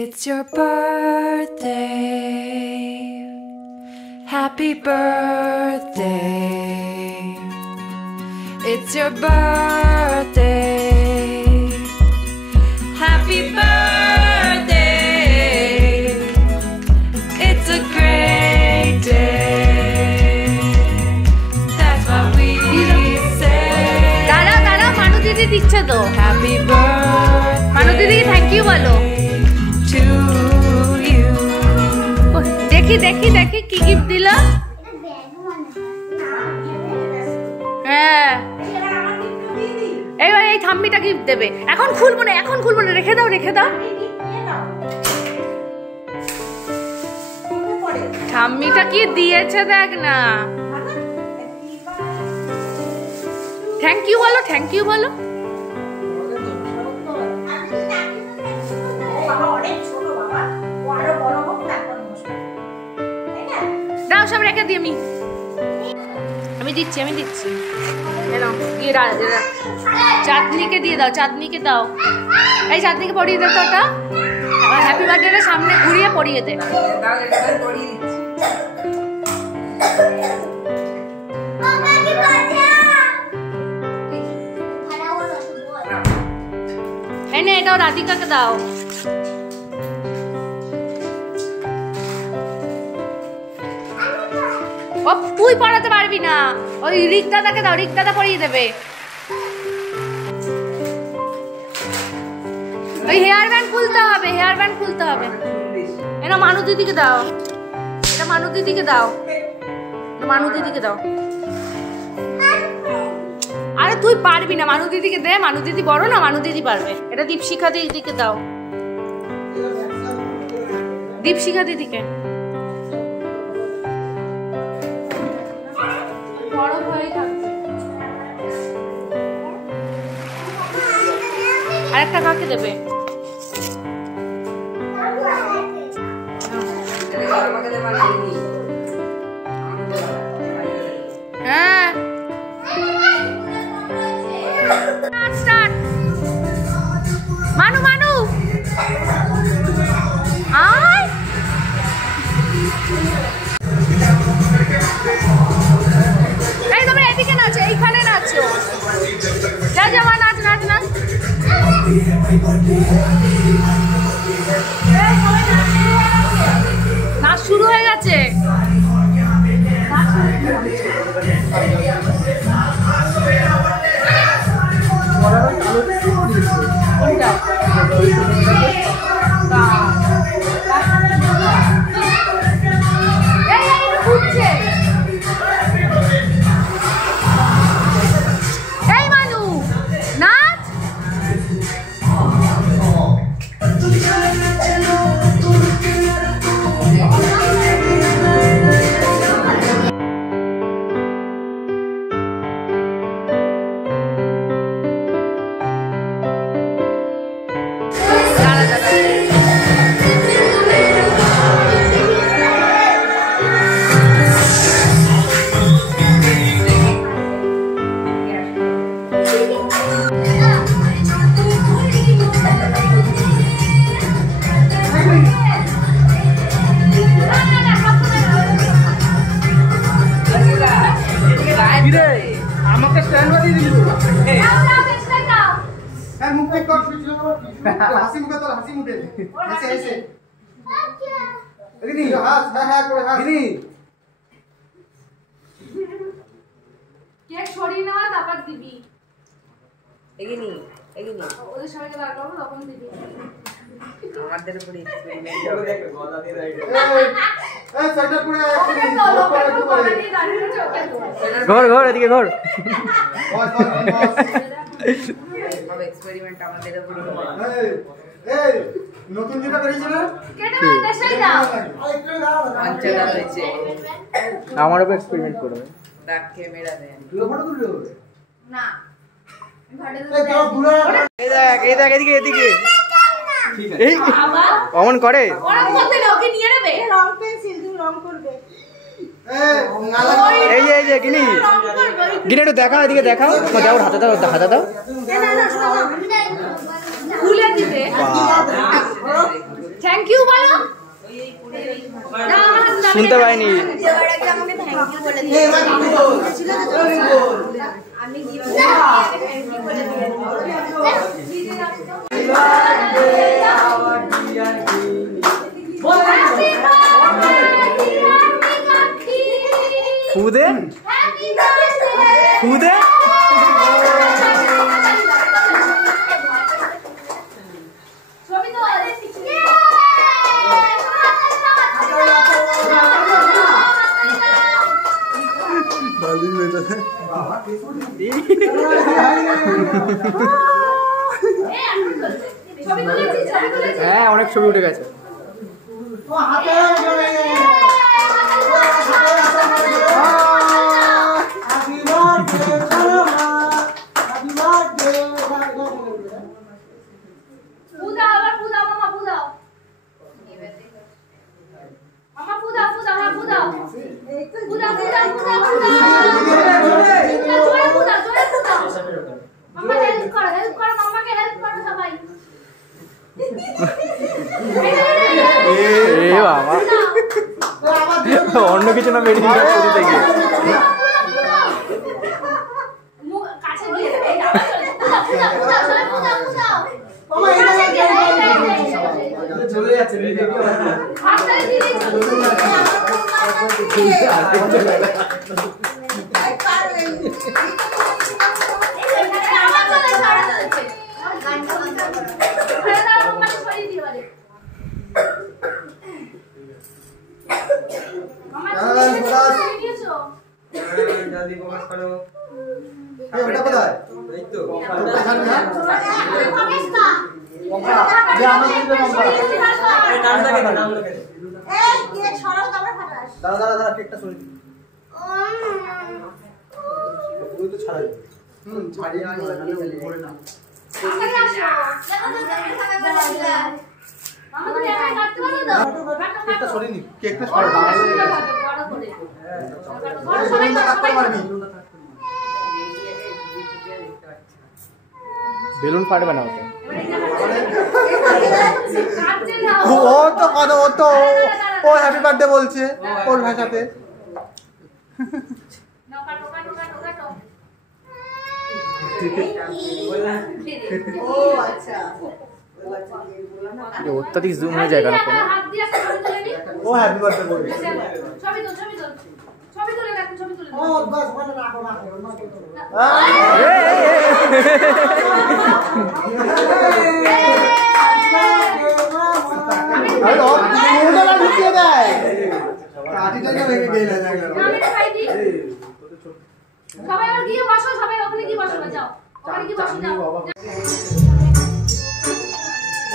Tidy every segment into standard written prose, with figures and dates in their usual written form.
It's your birthday. Happy birthday. It's your birthday. Happy birthday. It's a great day. That's what we say. দাঁড়া মানু দিদি দিচ্ছে তো। Happy birthday. মানু দিদি থ্যাংক ইউ বলো। To you. দেখি কি গিফট দিল। হ্যাঁ এইবার এই থাম্মিটা গিফট দেবে। এখন খুলবো না রেখে দাও থাম্মিটা কি দিয়েছে দেখ না। থ্যাংক ইউ বলো। দাও সব রেখে দিই আমি দিচ্ছি চাঁদনিকে দিয়ে দাও এই চাঁদনিকে পরিয়ে দে তো ওটা। হ্যাপি বার্থডে সামনে ঘুরিয়ে পরিয়ে দে। এটাও রাধিকাকে দাও। তুই পড়াতে পারবি না, ওই রিক দাদাকে দাও, রিক দাদা পড়িয়ে দেবে। ওই হেয়ার ব্যান্ড খুলতে হবে। এটা মানু দিদিকে দাও, আরে তুই পারবি না, মানু দিদিকে দে, মানু দিদি বড় না, মানু দিদি পারবে। এটা দীপশিখা দিদিকে দাও, দীপশিখা দিদিকে। আরেকটা কাকে দেবে? হ্যাঁ মানু আয়। এই তোমরা এদিকে নাচো, এইখানে নাচো, যা নাচ। নাচ শুরু হয়ে গেছে। ওদের সবাইকে বার করবো, তখন দিবি। আমাদের উপরে ঘর এদিকে ঘর এক্সপেরিমেন্ট আমাদের উপরে। নতুন যেটা করেছে না কেটে দাও, দেশে যাও। আঞ্চলা হয়েছে, আমার উপর এক্সপেরিমেন্ট করবে। ব্যাক ক্যামেরা দেন, ফটো তুললো না এই দেখ এদিকে এই অমন করে ওরকম করতে না, ওকে নিয়ে নেবে। রং পেন্সিল তুমি রং করবে। এই যে গিনি একটু দেখাও, এদিকে দেখাও। দাও হাতে দাও। খুলে দিতে। শুনতে পাইনি। ফুদে ফুদে হ্যাঁ অনেক ছবি উঠে গেছে। অন্য কিছু না মেডিসিন করতে গিয়ে চলে যাচ্ছে। বেলুন ফাটবে না ও তো কথা ও হ্যাপি বার্থডে বলছে ওর ভাষাতে। অত্যাধিক জুম হয়ে যায় কেন ও হ্যাপি বার্থডে বলছে। সবাই আর গিয়ে বসো, সবাই ওখানে গিয়ে বসো, যাও ওখানে গিয়ে বসো, যাও।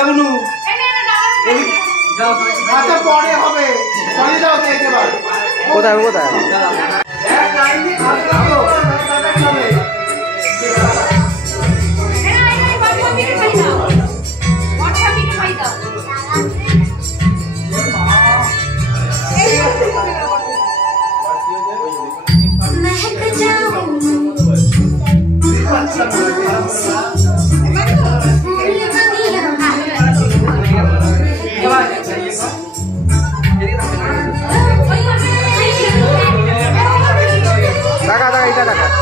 এমনু যাও আচ্ছা পরে হবে, চলে যাও একেবারে। কোথায় কোথায় এক লাইন দিয়ে খালি রাখো, দাদা খাবে।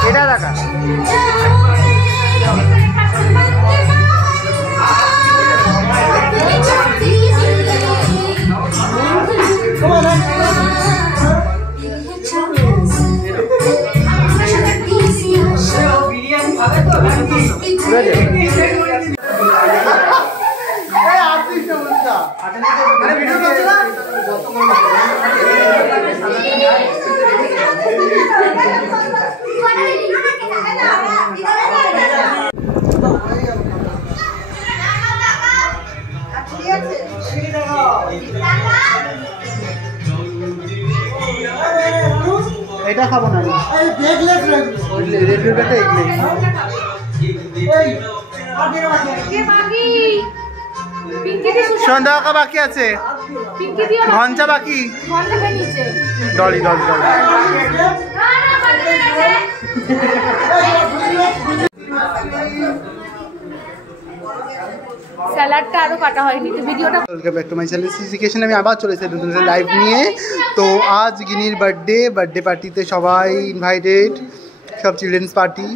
এটা দেখা ভিডিও করছে না এটা খাবো না, এই দেখলেস রেড ভেলভেটটা দেখলেস। এই সন্ধ্যা কা বাকি আছে, ঘন্টা বাকি, ডলি ডলি ডলি স্যালাডটা আরো কাটা হয়নি তো ভিডিওটা। Welcome back to my channel সিজিকেশন। আমি আবার চলে এসেছি নতুন লাইভ নিয়ে। তো আজ গিনির বার্থডে পার্টিতে সবাই ইনভাইটেড, সব চিলড্রেন্স পার্টি।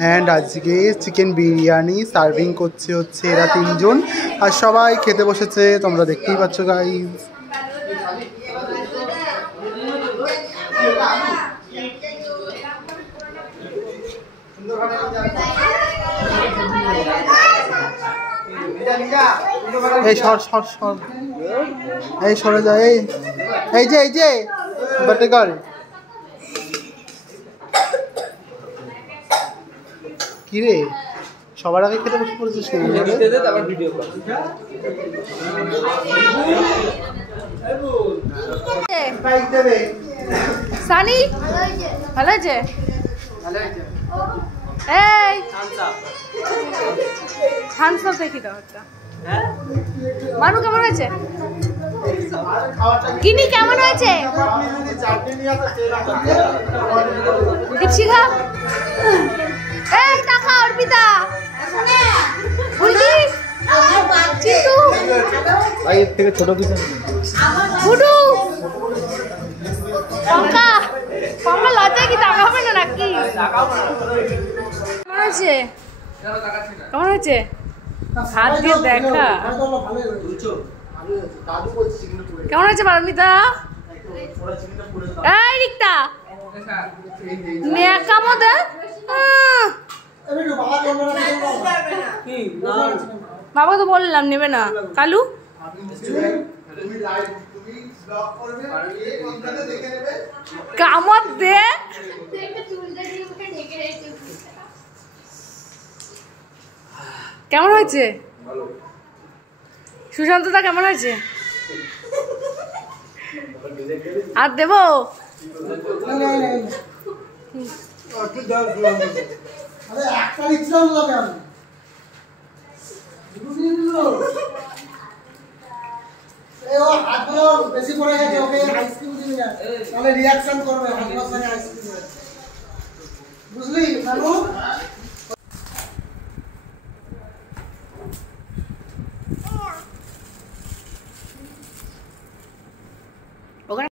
অ্যান্ড আজকে চিকেন বিরিয়ানি সার্ভিং হচ্ছে এরা 3 জন, আর সবাই খেতে বসেছে, তোমরা দেখতেই পাচ্ছ গাইস। এই সর এই সরে যা, এই যে বার্থডে গার্ল। কি রে সবার আগে খেতে বসে পড়েছিস? সানি ভালো আছে? এই থামস আপ দেখি দাও একটা। মানু কেমন হয়েছে? গিনি কেমন হয়েছে? দীপশিখা এই টাকা অর্পিতা বুলবি চিতু ভাই এর থেকে ছোট কিছু গুডু পঙ্কা লজ্জা কি টাকা হবে না নাকি? কেমন হয়েছে? কেমন হয়েছে? হাত দিয়ে দেখা কেমন হয়েছে পারমিতা? এই রিক্তা মেকা মদে বাবা তো বললাম নেবে না। কালু কামত দে কেমন হয়েছে? সুশান্তদা কেমন হয়েছে? আর দেবো? বেশি পড়ে গেছে, ওকে আইসক্রিম দিবি না, তাহলে রিয়াকশন করবে। বুঝলি?